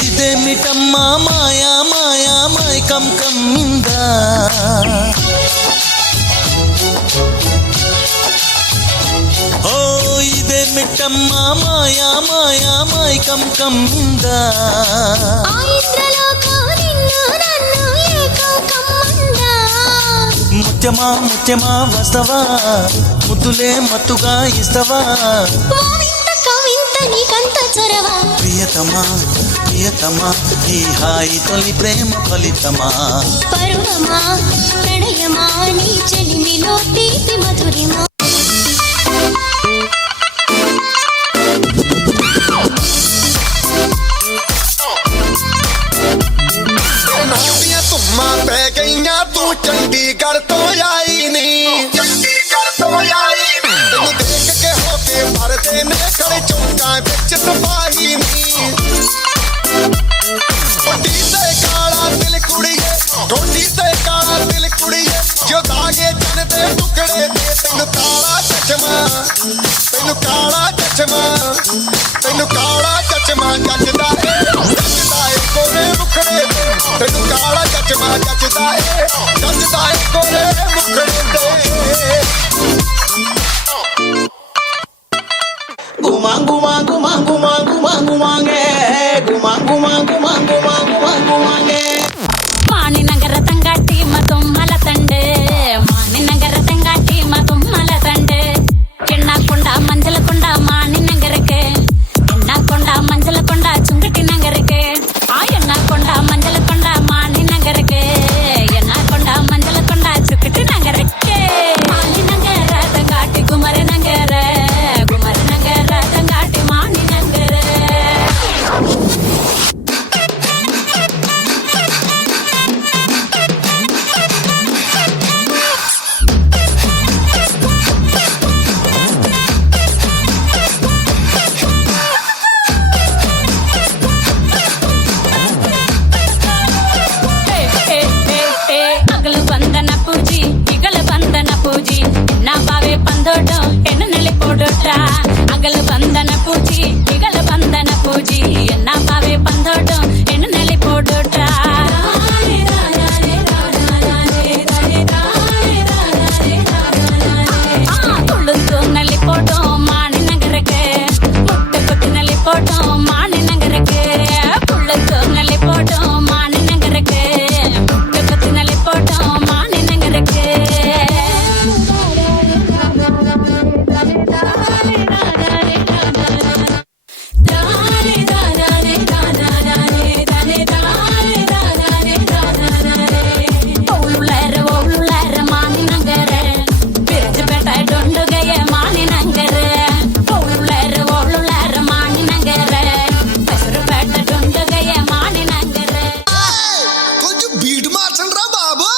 ఇదేమిటమ్మా మాయా మాయా మైకం కమ్మిందా ఓ ఇదేమిటమ్మా మాయా మాయా మైకం కమ్మిందా ముత్యమా ముత్యమా వస్తవా ముద్దులే మత్తుగా ఇస్తవా ప్రియతమా ప్రియతమా ఈ హాయి తొలి ప్రేమ ఫలితమా పరువమా ప్రణయమా నీ చెలిమిలో తీపి మధురిమా चंडीगढ़ तो आई नहीं चंडीगढ़ तो आई तेन देख के होके भरते ने खड़े चौका बिच सिपाही नहीं ठोडी ते काला दिल कुड़िए ठोडी ते काला दिल कुड़िए जो दागे जन दे टुकड़े दे तेन काला चचमा जचदा है कोरे मुखड़े तेन काला चचमा जचदा है कोरे मुखड़े दे గుమా గుమా గుమా గుమా గుమా గుమాంగే గుమా గుమా గుమా గుమా గుమా గుమాంగే మాని నగర తంగాటి మతుమ్మల తండే మాని నగర తంగాటి మతుమ్మల తండే ఎన్నాకొండ మంజల కొండ మాని నగరకే ఎన్నాకొండ మంజల కొండ చుంగటి నగరకే ఆ ఎన్నాకొండ మంజల కొండ మాని నగరకే ఎన్నాకొండ మంజల కొండ చుంగటి నగరకే మాని నగర తంగాటి కుమర నగర కుమర నగర తంగాటి మాని నగర ಅಗಲು ಬಂದನ ಪೂಜಿ ಇಗಲು ಬಂದನ ಪೂಜಿ ನಾ ಬಾವೆ ಪಂದೋಟೋ ಹೆಣ್ಣು ನೆಲೆ ಪೋಡೋಟ ಅಗಲು ಬಂದನ ಪೂಜಿ ಇಗಲು ಬಂದನ ಪೂಜಿ ನಾ ಬಾವೆ ಪಂದೋಟೋ ಹೆಣ್ಣು ನೆಲೆ ಪೋಡೋಟ ತುಳುಂತು ನಲ್ಲಿ ಪೋಟೋ ಮಾಣಿ ನಗರಕ್ಕೆ ಮುಟ್ಟೆ ಕೊಟ್ಟಿನಲ್ಲಿ ಪೋಟೋ ಮಾಣಿ ನಗರಕ್ಕೆ ತುಳುಂತು ನಲ್ಲಿ ಪೋಟೋ ಮಾಣಿ ನಗರಕ್ಕೆ ಮುಟ್ಟೆ ಕೊಟ್ಟಿನಲ್ಲಿ ಪೋಟೋ ಮಾಣಿ ನಗರಕ್ಕೆ ಓಳುಳರ ಮಾಣಿ ನಗರ ಬಿರ್ಜಪೇಟ ಡೊಂಡುಗಯ ಮಾಣಿ ನಗರ ಓಳುಳರ ಮಾಣಿ ನಗರ ಹೆಸರುಪೇಟ ಡೊಂಡುಗಯ ಮಾಣಿ ನಗರ కొంచెం బీట్ మార్చండి రా బాబు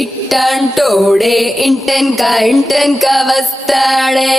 ఇట్టంటోడే ఇంటెన్క వస్తాడే